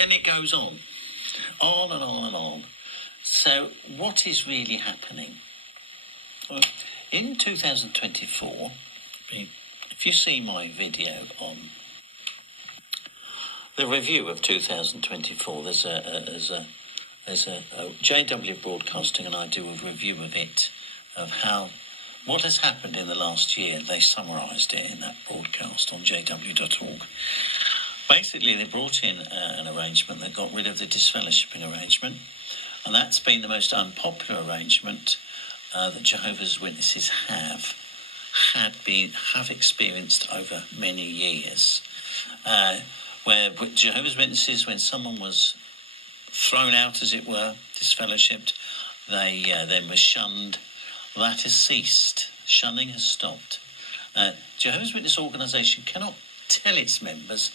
And it goes on and on and on. So what is really happening? Well, in 2024, if you see my video on the review of 2024, there's a JW Broadcasting, and I do a review of it, of what has happened in the last year. They summarised it in that broadcast on jw.org. Basically, they brought in an arrangement that got rid of the disfellowshipping arrangement, and that's been the most unpopular arrangement that Jehovah's Witnesses have experienced over many years. Where Jehovah's Witnesses, when someone was thrown out, as it were, disfellowshipped, they then were shunned. That has ceased. Shunning has stopped. Jehovah's Witness organisation cannot tell its members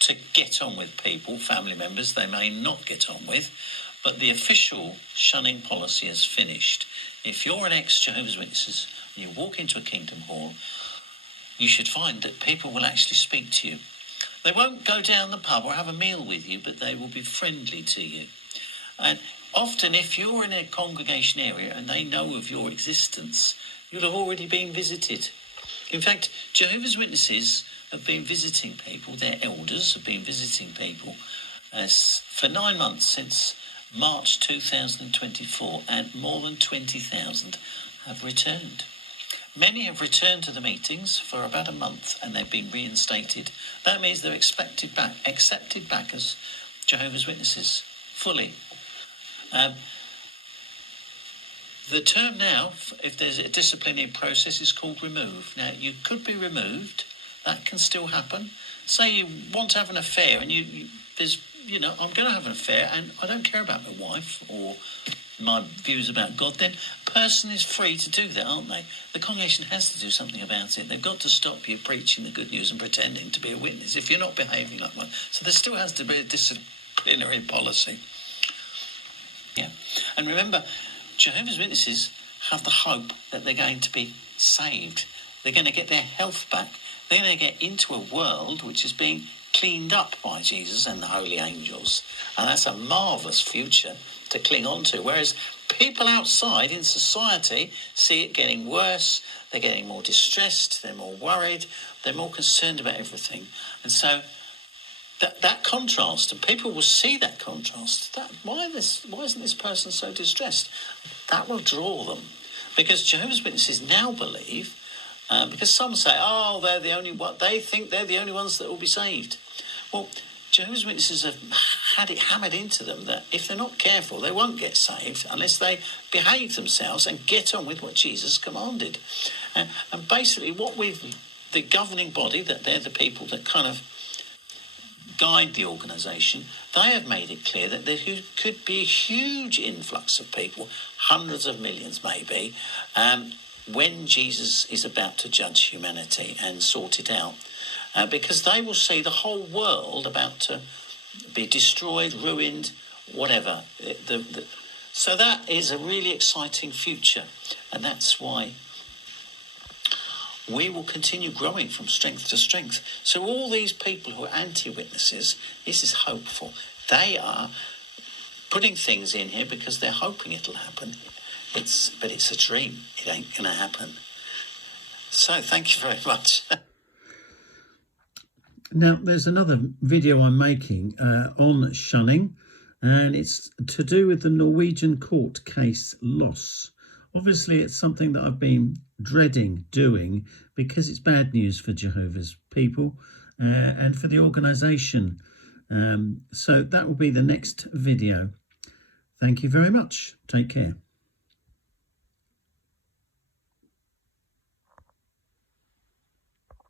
to get on with people, family members they may not get on with, but the official shunning policy has finished. If you're an ex-Jehovah's Witnesses and you walk into a Kingdom Hall, you should find that people will actually speak to you. They won't go down the pub or have a meal with you, but they will be friendly to you. And often, if you're in a congregation area and they know of your existence, you'll have already been visited. In fact, Jehovah's Witnesses have been visiting people, their elders have been visiting people for 9 months since March 2024, and more than 20,000 have returned. Many have returned to the meetings for about a month and they've been reinstated. That means they're accepted back as Jehovah's Witnesses fully. The term now, if there's a disciplinary process, is called remove. Now, you could be removed. That can still happen. Say you want to have an affair and I'm going to have an affair and I don't care about my wife or my views about God, then a person is free to do that, aren't they? The congregation has to do something about it. They've got to stop you preaching the good news and pretending to be a witness if you're not behaving like one. So there still has to be a disciplinary policy. Yeah. And remember, Jehovah's Witnesses have the hope that they're going to be saved. They're going to get their health back. They're going to get into a world which is being cleaned up by Jesus and the holy angels. And that's a marvellous future to cling on to. Whereas people outside in society see it getting worse. They're getting more distressed. They're more worried. They're more concerned about everything. And so that contrast, and people will see that contrast. Why isn't this person so distressed? That will draw them. Because Jehovah's Witnesses now believe, because some say, they're the only one, they think they're the only ones that will be saved. Well, Jehovah's Witnesses have had it hammered into them that if they're not careful, they won't get saved unless they behave themselves and get on with what Jesus commanded. And basically the governing body, that they're the people that kind of guide the organisation, they have made it clear that there could be a huge influx of people, hundreds of millions maybe, when Jesus is about to judge humanity and sort it out. Because they will see the whole world about to be destroyed, ruined, whatever. So that is a really exciting future. And that's why we will continue growing from strength to strength. So all these people who are anti-witnesses, this is hopeful. They are putting things in here because they're hoping it'll happen. But it's a dream. It ain't going to happen. So thank you very much. Now, there's another video I'm making on shunning, and it's to do with the Norwegian court case loss. Obviously, it's something that I've been dreading doing because it's bad news for Jehovah's people and for the organisation. So that will be the next video. Thank you very much. Take care.